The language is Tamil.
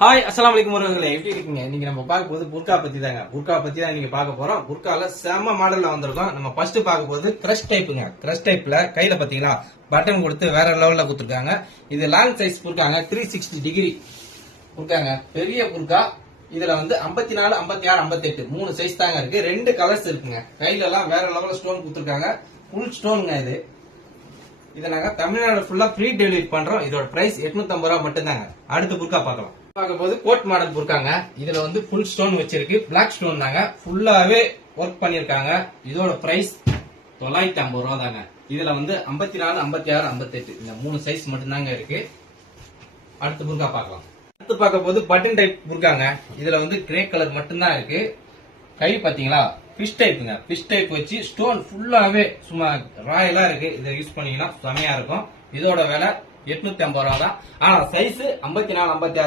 ஹாய் அஸ்ஸலாமு அலைக்கும் உறவுகளே, எப்படி இருக்கீங்க? இன்னைக்கு நம்ம பார்க்க போது புர்கா பத்தி தாங்க. புர்கா பத்தி தான் நீங்க பார்க்க போறோம். புர்கால செம மாடல்ல வந்திருக்கோம். நம்ம ஃபர்ஸ்ட் பார்க்க போது கிரஷ் டைப்புங்க. கிரஷ் டைப்ல கையில பாத்தீங்களா பட்டன் கொடுத்து வேற லெவல்ல கொடுத்துருக்காங்க. இது லாங் சைஸ் புர்காங்க, 360 டிகிரி புர்காங்க. பெரிய புர்கா. இதுல வந்து 54, 56, 58 3 சைஸ் தாங்க இருக்கு. 2 கலர்ஸ் இருக்குங்க. கையில எல்லாம் வேற லெவல்ல ஸ்டோன் கொடுத்துருக்காங்க. ஃபுல் ஸ்டோனுங்க இது. இதை நாங்க தமிழ்நாடு ஃபுல்லா ஃப்ரீ டெலிவரி பண்றோம். இதோட பிரைஸ் 850 ரூபாய் மட்டும் தாங்க. அடுத்த புர்கா பார்க்கலாம். பார்க்க போது கோட் மாடல் புர்காங்க. இதுல வந்து ஃபுல் ஸ்டோன் வச்சிருக்கு. பிளாக் ஸ்டோன் தாங்க. ஃபுல்லாவே ஒர்க் பண்ணிருக்காங்க. இதோட பிரைஸ் 950 ரூபா தாங்க. இதுல வந்து 54, 56, 58 இந்த 3 சைஸ் மட்டும் தாங்க இருக்கு. அடுத்த புர்கா பார்க்கலாம். அடுத்து பார்க்க போது பட்டன் டைப் புர்காங்க. இதுல வந்து கிரே கலர் மட்டும் தான் இருக்கு. கை பாத்தீங்களா பிஷ் டைப்புங்க. பிஷ் டைப் வச்சு ஸ்டோன் ஃபுல்லாவே சும்மா ராயலா இருக்கு. இதை யூஸ் பண்ணீங்கன்னா செமையா இருக்கும். இதோட விலை 850 ரூபா தான். ஆனா சைஸ் 54, 56